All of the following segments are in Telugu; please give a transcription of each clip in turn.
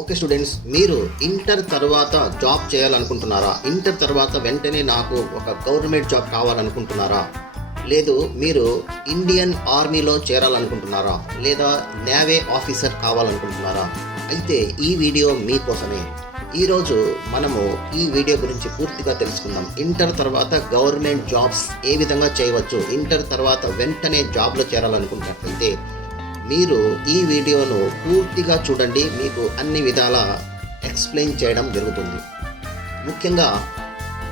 ఓకే స్టూడెంట్స్, మీరు ఇంటర్ తర్వాత జాబ్ చేయాలనుకుంటున్నారా? ఇంటర్ తర్వాత వెంటనే నాకు ఒక గవర్నమెంట్ జాబ్ కావాలనుకుంటున్నారా? లేదు మీరు ఇండియన్ ఆర్మీలో చేరాలనుకుంటున్నారా? లేదా నేవీ ఆఫీసర్ కావాలనుకుంటున్నారా? అయితే ఈ వీడియో మీకోసమే. ఈరోజు మనము ఈ వీడియో గురించి పూర్తిగా తెలుసుకుందాం. ఇంటర్ తర్వాత గవర్నమెంట్ జాబ్స్ ఏ విధంగా చేయవచ్చు, ఇంటర్ తర్వాత వెంటనే జాబ్లో చేరాలనుకుంటున్నట్లయితే మీరు ఈ వీడియోను పూర్తిగా చూడండి. మీకు అన్ని విధాల ఎక్స్ప్లెయిన్ చేయడం జరుగుతుంది. ముఖ్యంగా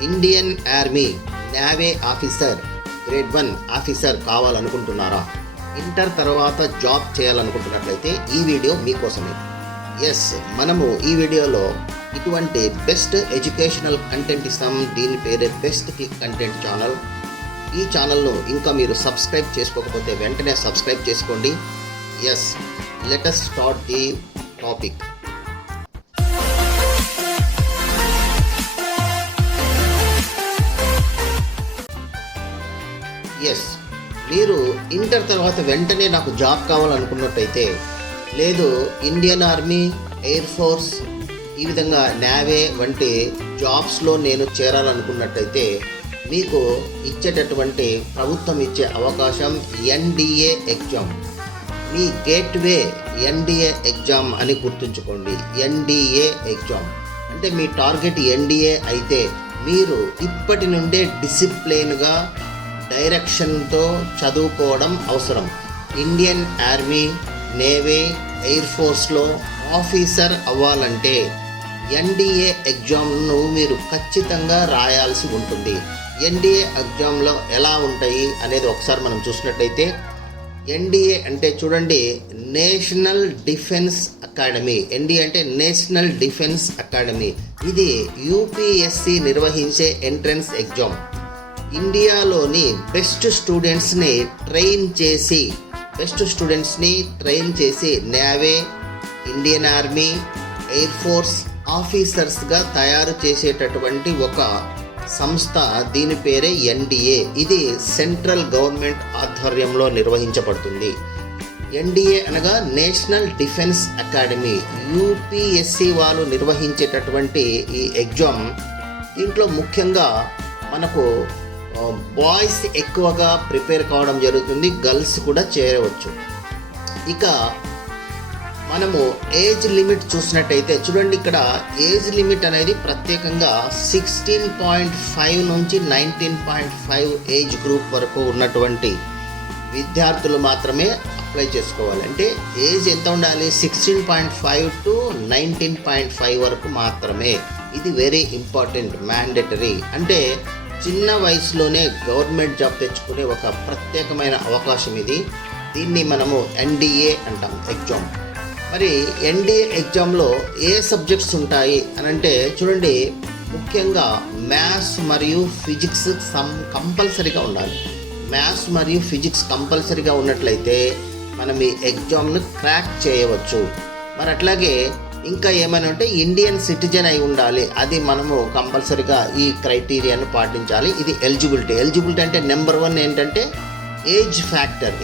Indian army navy officer grade 1 officer కావాలనుకుంటున్నారా? ఇంటర్ తర్వాత జాబ్ చేయాలనుకుంటున్నట్లయితే ఈ వీడియో మీకోసమే. ఎస్, మనము ఈ వీడియోలో ఇటువంటి బెస్ట్ ఎడ్యుకేషనల్ కంటెంట్ ఇస్తాం. దీని పేరే బెస్ట్ క్లిక్ కంటెంట్ ఛానల్. ఈ ఛానల్ను ఇంకా మీరు సబ్స్క్రైబ్ చేసుకోకపోతే వెంటనే సబ్స్క్రైబ్ చేసుకోండి. Yes, let us start the topic. Yes, మీరు ఇంటర్ తర్వాత వెంటనే నాకు జాబ్ కావాలనుకున్నట్టయితే, లేదు ఇండియన్ ఆర్మీ, ఎయిర్ ఫోర్స్, ఈ విధంగా నేవీ వంటి జాబ్స్లో నేను చేరాలనుకున్నట్టయితే మీకు ఇచ్చేటటువంటి ప్రభుత్వం ఇచ్చే అవకాశం ఎన్డిఏ ఎగ్జామ్. మీ గేట్వే ఎన్డిఏ ఎగ్జామ్ అని గుర్తుంచుకోండి. ఎన్డిఏ ఎగ్జామ్ అంటే మీ టార్గెట్ ఎన్డిఏ అయితే మీరు ఇప్పటి నుండే డిసిప్లైన్గా డైరెక్షన్తో చదువుకోవడం అవసరం. ఇండియన్ ఆర్మీ, నేవీ, ఎయిర్ ఫోర్స్లో ఆఫీసర్ అవ్వాలంటే ఎన్డిఏ ఎగ్జామ్ను మీరు ఖచ్చితంగా రాయాల్సి ఉంటుంది. ఎన్డిఏ ఎగ్జామ్లో ఎలా ఉంటాయి అనేది ఒకసారి మనం చూసినట్లయితే, ఎన్డిఏ అంటే చూడండి, నేషనల్ డిఫెన్స్ అకాడమీ. ఎన్డిఏ అంటే నేషనల్ డిఫెన్స్ అకాడమీ. ఇది యూపీఎస్సి నిర్వహించే ఎంట్రన్స్ ఎగ్జామ్. ఇండియాలోని బెస్ట్ స్టూడెంట్స్ని ట్రైన్ చేసి navy, Indian army, air force ఆఫీసర్స్గా తయారు చేసేటటువంటి ఒక సంస్థ. దీని పేరే ఎన్డిఏ. ఇది సెంట్రల్ గవర్నమెంట్ ఆధ్వర్యంలో నిర్వహించబడుతుంది. ఎన్డిఏ అనగా నేషనల్ డిఫెన్స్ అకాడమీ. యూపీఎస్సి వాళ్ళు నిర్వహించేటటువంటి ఈ ఎగ్జామ్. దీంట్లో ముఖ్యంగా మనకు బాయ్స్ ఎక్కువగా ప్రిపేర్ కావడం జరుగుతుంది, గర్ల్స్ కూడా చేరవచ్చు. ఇక మనము ఏజ్ లిమిట్ చూసినట్టయితే చూడండి, ఇక్కడ ఏజ్ లిమిట్ అనేది ప్రత్యేకంగా 16.5 నుంచి 19.5 ఏజ్ గ్రూప్ వరకు ఉన్నటువంటి విద్యార్థులు మాత్రమే అప్లై చేసుకోవాలి. అంటే ఏజ్ ఎంత ఉండాలి? 16.5 టు 19.5 వరకు మాత్రమే. ఇది వెరీ ఇంపార్టెంట్, మ్యాండేటరీ. అంటే చిన్న వయసులోనే గవర్నమెంట్ జాబ్ తెచ్చుకునే ఒక ప్రత్యేకమైన అవకాశం ఇది. దీన్ని మనము ఎన్డిఏ అంటాం ఎగ్జామ్. మరి ఎన్డిఏ ఎగ్జామ్లో ఏ సబ్జెక్ట్స్ ఉంటాయి అని అంటే చూడండి, ముఖ్యంగా మ్యాథ్స్ మరియు ఫిజిక్స్ కంపల్సరీగా ఉండాలి. మ్యాథ్స్ మరియు ఫిజిక్స్ కంపల్సరీగా ఉన్నట్లయితే మనం ఈ ఎగ్జామ్ను క్రాక్ చేయవచ్చు. మరి అట్లాగే ఇంకా ఏమైనా ఉంటే ఇండియన్ సిటిజన్ అయి ఉండాలి. అది మనము కంపల్సరీగా ఈ క్రైటీరియాను పాటించాలి. ఇది ఎలిజిబిలిటీ అంటే నెంబర్ 1 ఏంటంటే ఏజ్ ఫ్యాక్టర్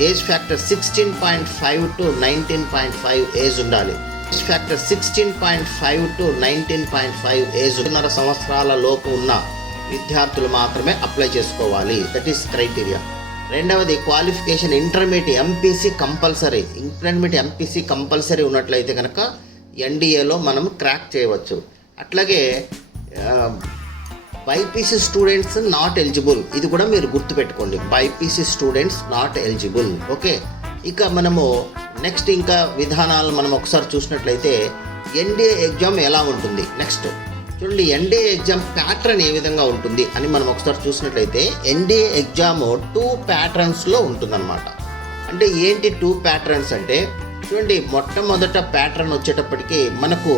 16.5 టు 19.5 ఏజ్ ఉండాలి. ఏజ్ ఫ్యాక్టర్ 16.5 టు 19.5 ఏజ్ 2.5 సంవత్సరాల లోపు ఉన్న విద్యార్థులు మాత్రమే అప్లై చేసుకోవాలి. That is criteria. రెండవది క్వాలిఫికేషన్. ఇంటర్మీడియట్ ఎంపీసీ కంపల్సరీ ఉన్నట్లయితే కనుక ఎన్డిఏలో మనం క్రాక్ చేయవచ్చు. అట్లాగే బైపీసీ స్టూడెంట్స్ నాట్ ఎలిజిబుల్. ఇది కూడా మీరు గుర్తుపెట్టుకోండి, BiPC students not eligible. Okay, ఇక మనము నెక్స్ట్ ఇంకా విధానాలు మనం ఒకసారి చూసినట్లయితే ఎన్డిఏ ఎగ్జామ్ ఎలా ఉంటుంది. నెక్స్ట్ చూడండి, ఎన్డిఏ ఎగ్జామ్ ప్యాటర్న్ ఏ విధంగా ఉంటుంది అని మనం ఒకసారి చూసినట్లయితే, ఎన్డిఏ ఎగ్జామ్ 2 ప్యాటర్న్స్లో ఉంటుందన్నమాట. అంటే ఏంటి 2 ప్యాటర్న్స్ అంటే చూడండి, మొట్టమొదట ప్యాటర్న్ వచ్చేటప్పటికి మనకు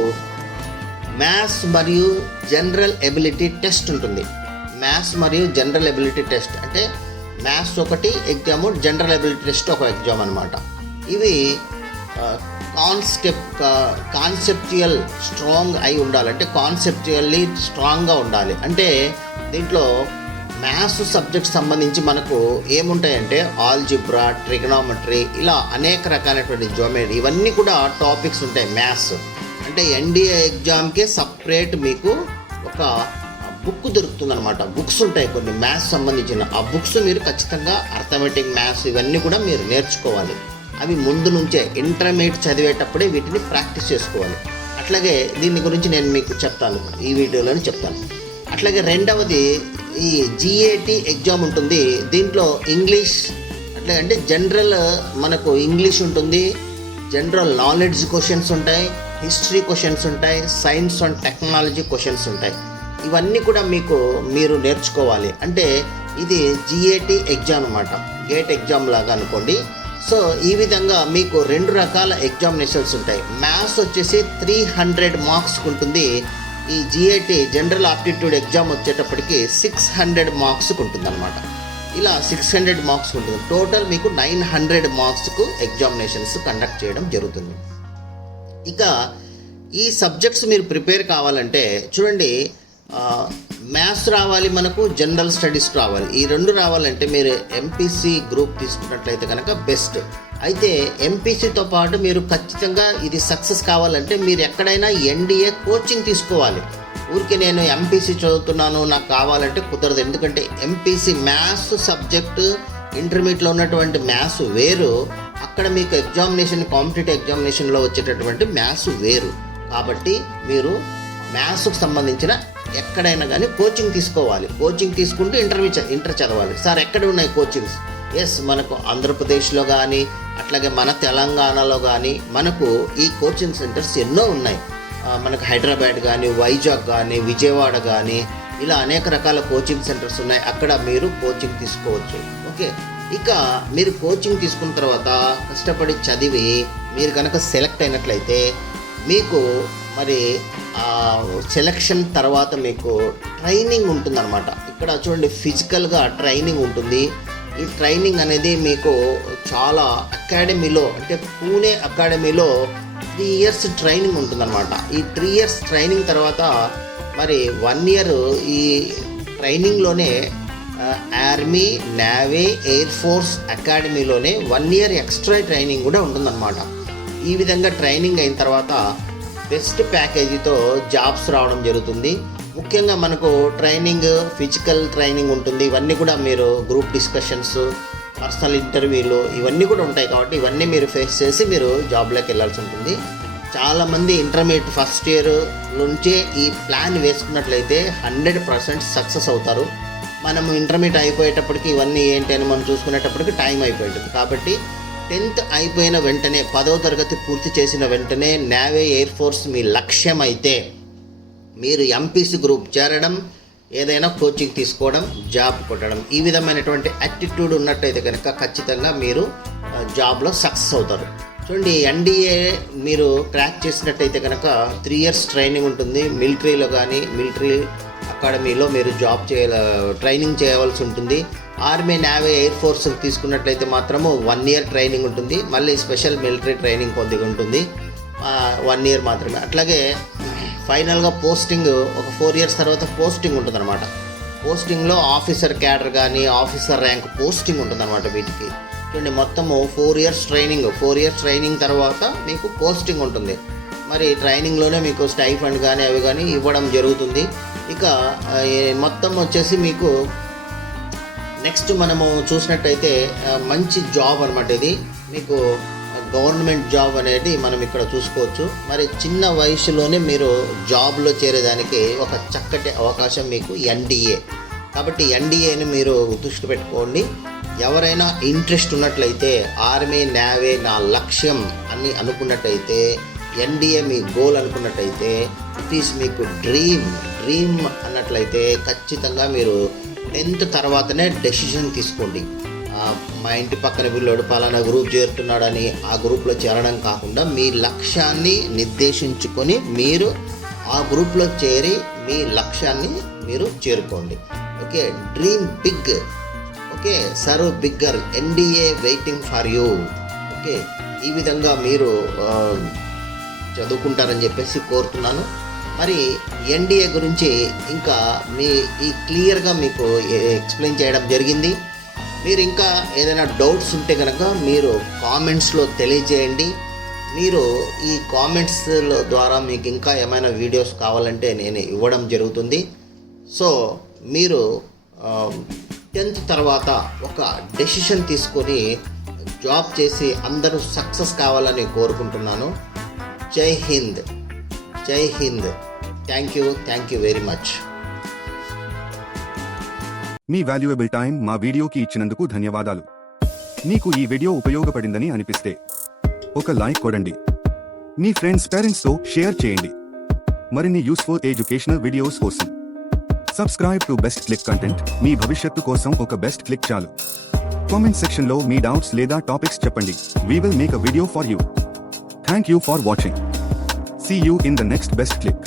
మ్యాథ్స్ మరియు జనరల్ ఎబిలిటీ టెస్ట్ ఉంటుంది. మ్యాథ్స్ మరియు జనరల్ ఎబిలిటీ టెస్ట్ అంటే మ్యాథ్స్ ఒకటి ఎగ్జామ్, జనరల్ ఎబిలిటీ టెస్ట్ ఒక ఎగ్జామ్ అనమాట. ఇవి కాన్సెప్చువల్ స్ట్రాంగ్ అయి ఉండాలి. అంటే కాన్సెప్చువల్లీ స్ట్రాంగ్గా ఉండాలి. అంటే దీంట్లో మ్యాథ్స్ సబ్జెక్ట్ సంబంధించి మనకు ఏముంటాయంటే ఆల్జిబ్రా, ట్రిగనామెట్రీ, ఇలా అనేక రకాలైనటువంటి జియోమెట్రీ, ఇవన్నీ కూడా టాపిక్స్ ఉంటాయి మ్యాథ్స్. అంటే ఎన్డీఏ ఎగ్జామ్కే సపరేట్ మీకు ఒక బుక్ దొరుకుతుంది అనమాట. బుక్స్ ఉంటాయి కొన్ని మ్యాథ్స్ సంబంధించిన. ఆ బుక్స్ మీరు ఖచ్చితంగా అర్థమెటిక్ మ్యాథ్స్ ఇవన్నీ కూడా మీరు నేర్చుకోవాలి. అవి ముందు నుంచే ఇంటర్మీడియట్ చదివేటప్పుడే వీటిని ప్రాక్టీస్ చేసుకోవాలి. అట్లాగే దీని గురించి నేను మీకు చెప్తాను, ఈ వీడియోలోనే చెప్తాను. అట్లాగే రెండవది ఈ జిఏటి ఎగ్జామ్ ఉంటుంది. దీంట్లో ఇంగ్లీష్ అంటే జనరల్ మనకు ఇంగ్లీష్ ఉంటుంది, జనరల్ నాలెడ్జ్ క్వశ్చన్స్ ఉంటాయి, హిస్టరీ క్వశ్చన్స్ ఉంటాయి, సైన్స్ అండ్ టెక్నాలజీ క్వశ్చన్స్ ఉంటాయి. ఇవన్నీ కూడా మీరు నేర్చుకోవాలి. అంటే ఇది జిఏటి ఎగ్జామ్ అన్నమాట, గేట్ ఎగ్జామ్ లాగా అనుకోండి. సో ఈ విధంగా మీకు 2 రకాల ఎగ్జామినేషన్స్ ఉంటాయి. మ్యాథ్స్ వచ్చేసి 300 మార్క్స్కి ఉంటుంది. ఈ జిఏటి జనరల్ ఆప్టిట్యూడ్ ఎగ్జామ్ వచ్చేటప్పటికి 600 మార్క్స్కి ఉంటుంది అనమాట. ఇలా 600 మార్క్స్ ఉంటుంది. టోటల్ మీకు 900 మార్క్స్కు ఎగ్జామినేషన్స్ కండక్ట్ చేయడం జరుగుతుంది. ఇక ఈ సబ్జెక్ట్స్ మీరు ప్రిపేర్ కావాలంటే చూడండి, మ్యాథ్స్ రావాలి, మనకు జనరల్ స్టడీస్ రావాలి. ఈ 2 రావాలంటే మీరు ఎంపీసీ గ్రూప్ తీసుకున్నట్లయితే కనుక బెస్ట్. అయితే ఎంపీసీతో పాటు మీరు ఖచ్చితంగా ఇది సక్సెస్ కావాలంటే మీరు ఎక్కడైనా ఎన్డీఏ కోచింగ్ తీసుకోవాలి. ఊరికే నేను ఎంపీసీ చదువుతున్నాను నాకు కావాలంటే కుదరదు. ఎందుకంటే ఎంపీసీ మ్యాథ్స్ సబ్జెక్టు ఇంటర్మీడియట్లో ఉన్నటువంటి మ్యాథ్స్ వేరు, అక్కడ మీకు ఎగ్జామినేషన్ కాంపిటేటివ్ ఎగ్జామినేషన్లో వచ్చేటటువంటి మ్యాథ్స్ వేరు. కాబట్టి మీరు మ్యాథ్స్కి సంబంధించిన ఎక్కడైనా కానీ కోచింగ్ తీసుకోవాలి. కోచింగ్ తీసుకుంటూ ఇంటర్ చదవాలి. సార్ ఎక్కడ ఉన్నాయి కోచింగ్స్? ఎస్, మనకు ఆంధ్రప్రదేశ్లో కానీ అట్లాగే మన తెలంగాణలో కానీ మనకు ఈ కోచింగ్ సెంటర్స్ ఎన్నో ఉన్నాయి. మనకు హైదరాబాద్ కానీ, వైజాగ్ కానీ, విజయవాడ కానీ ఇలా అనేక రకాల కోచింగ్ సెంటర్స్ ఉన్నాయి. అక్కడ మీరు కోచింగ్ తీసుకోవచ్చు. ఓకే, ఇక మీరు కోచింగ్ తీసుకున్న తర్వాత కష్టపడి చదివి మీరు కనుక సెలెక్ట్ అయినట్లయితే మీకు మరి సెలక్షన్ తర్వాత మీకు ట్రైనింగ్ ఉంటుందన్నమాట. ఇక్కడ చూడండి, ఫిజికల్గా ట్రైనింగ్ ఉంటుంది. ఈ ట్రైనింగ్ అనేది మీకు చాలా అకాడమీలో, అంటే పూణే అకాడమీలో 3 years ట్రైనింగ్ ఉంటుందన్నమాట. ఈ 3 years ట్రైనింగ్ తర్వాత మరి 1 year ఈ ట్రైనింగ్లోనే ఆర్మీ, నేవీ, ఎయిర్ ఫోర్స్ అకాడమీలోనే 1 year ఎక్స్ట్రా ట్రైనింగ్ కూడా ఉంటుందన్నమాట. ఈ విధంగా ట్రైనింగ్ అయిన తర్వాత బెస్ట్ ప్యాకేజీతో జాబ్స్ రావడం జరుగుతుంది. ముఖ్యంగా మనకు ట్రైనింగ్, ఫిజికల్ ట్రైనింగ్ ఉంటుంది. ఇవన్నీ కూడా మీరు గ్రూప్ డిస్కషన్స్, పర్సనల్ ఇంటర్వ్యూలు ఇవన్నీ కూడా ఉంటాయి. కాబట్టి ఇవన్నీ మీరు ఫేస్ చేసి మీరు జాబ్లోకి వెళ్ళాల్సి ఉంటుంది. చాలామంది ఇంటర్మీడియట్ ఫస్ట్ ఇయర్ నుంచే ఈ ప్లాన్ వేసుకున్నట్లయితే 100% సక్సెస్ అవుతారు. మనము ఇంటర్మీడియట్ అయిపోయేటప్పటికి ఇవన్నీ ఏంటి అని మనం చూసుకునేటప్పటికి టైం అయిపోయింటుంది. కాబట్టి 10th అయిపోయిన వెంటనే, 10వ తరగతి పూర్తి చేసిన వెంటనే నేవీ, ఎయిర్ ఫోర్స్ మీ లక్ష్యం అయితే మీరు ఎంపీసీ గ్రూప్ చేరడం, ఏదైనా కోచింగ్ తీసుకోవడం, జాబ్ కొట్టడం, ఈ విధమైనటువంటి యాటిట్యూడ్ ఉన్నట్టయితే కనుక ఖచ్చితంగా మీరు జాబ్లో సక్సెస్ అవుతారు. చూడండి, ఎన్డీఏ మీరు క్రాక్ చేసినట్టయితే కనుక 3 years ట్రైనింగ్ ఉంటుంది. మిలిటరీలో కానీ, మిలిటరీ అకాడమీలో మీరు ట్రైనింగ్ చేయవలసి ఉంటుంది. ఆర్మీ, నేవీ, ఎయిర్ ఫోర్స్ తీసుకున్నట్లయితే మాత్రము 1 year ట్రైనింగ్ ఉంటుంది. మళ్ళీ స్పెషల్ మిలిటరీ ట్రైనింగ్ కొద్దిగా ఉంటుంది, 1 year మాత్రమే. అట్లాగే ఫైనల్గా పోస్టింగ్ ఒక 4 years తర్వాత పోస్టింగ్ ఉంటుందన్నమాట. పోస్టింగ్లో ఆఫీసర్ క్యాడర్ కానీ, ఆఫీసర్ ర్యాంక్ పోస్టింగ్ ఉంటుందన్నమాట. వీటికి చూడండి, మొత్తము 4 years ట్రైనింగ్, 4 years ట్రైనింగ్ తర్వాత మీకు పోస్టింగ్ ఉంటుంది. మరి ట్రైనింగ్లోనే మీకు స్టైఫండ్ కానీ అవి కానీ ఇవ్వడం జరుగుతుంది. ఇక మొత్తం వచ్చేసి మీకు నెక్స్ట్ మనము చూసినట్టయితే మంచి జాబ్ అనమాట. ఇది మీకు గవర్నమెంట్ జాబ్ అనేది మనం ఇక్కడ చూసుకోవచ్చు. మరి చిన్న వయసులోనే మీరు జాబ్లో చేరేదానికి ఒక చక్కటి అవకాశం మీకు ఎన్డీఏ. కాబట్టి ఎన్డీఏని మీరు దృష్టి పెట్టుకోండి. ఎవరైనా ఇంట్రెస్ట్ ఉన్నట్లయితే, ఆర్మీ, నేవీ నా లక్ష్యం అని అనుకున్నట్టయితే, ఎన్డీఏ మీ గోల్ అనుకున్నట్టయితే, ఇట్ ఈస్ మీకు డ్రీమ్ అన్నట్లయితే ఖచ్చితంగా మీరు 10th తర్వాతనే డెసిషన్ తీసుకోండి. మా ఇంటి పక్కన వీళ్ళోడు పలానా గ్రూప్ చేరుతున్నాడని ఆ గ్రూప్లో చేరడం కాకుండా మీ లక్ష్యాన్ని నిర్దేశించుకొని మీరు ఆ గ్రూప్లో చేరి మీ లక్ష్యాన్ని మీరు చేరుకోండి. Okay, dream big. Okay, serve bigger, NDA waiting for you. Okay, ఈ విధంగా మీరు చదువుకుంటారని చెప్పేసి కోరుతున్నాను. మరి ఎన్డీఏ గురించి ఇంకా ఈ క్లియర్గా మీకు ఎక్స్ప్లెయిన్ చేయడం జరిగింది. మీరు ఇంకా ఏదైనా డౌట్స్ ఉంటే కనుక మీరు కామెంట్స్లో తెలియజేయండి. మీరు ఈ కామెంట్స్ ద్వారా మీకు ఇంకా ఏమైనా వీడియోస్ కావాలంటే నేను ఇవ్వడం జరుగుతుంది. సో మీరు 10th తర్వాత ఒక డెసిషన్ తీసుకొని జాబ్ చేసి అందరూ సక్సెస్ కావాలని కోరుకుంటున్నాను. జై హింద్, జై Hind. Thank you very much. Me valuable time మా వీడియోకి ఇచ్చినందుకు ధన్యవాదాలు. మీకు ఈ వీడియో ఉపయోగపడిందని అనిపిస్తే ఒక లైక్ కొడండి. మీ ఫ్రెండ్స్, పేరెంట్స్తో షేర్ చేయండి. మరిన్ని యూస్ఫుల్ ఎడ్యుకేషనల్ వీడియోస్ కోసం subscribe to best click content. మీ భవిష్యత్తు కోసం ఒక బెస్ట్ క్లిక్ చాలు. కామెంట్ సెక్షన్లో మీ డౌట్స్ లేదా టాపిక్స్ చెప్పండి. We will make a video for you. Thank you for watching. See you in the next best click.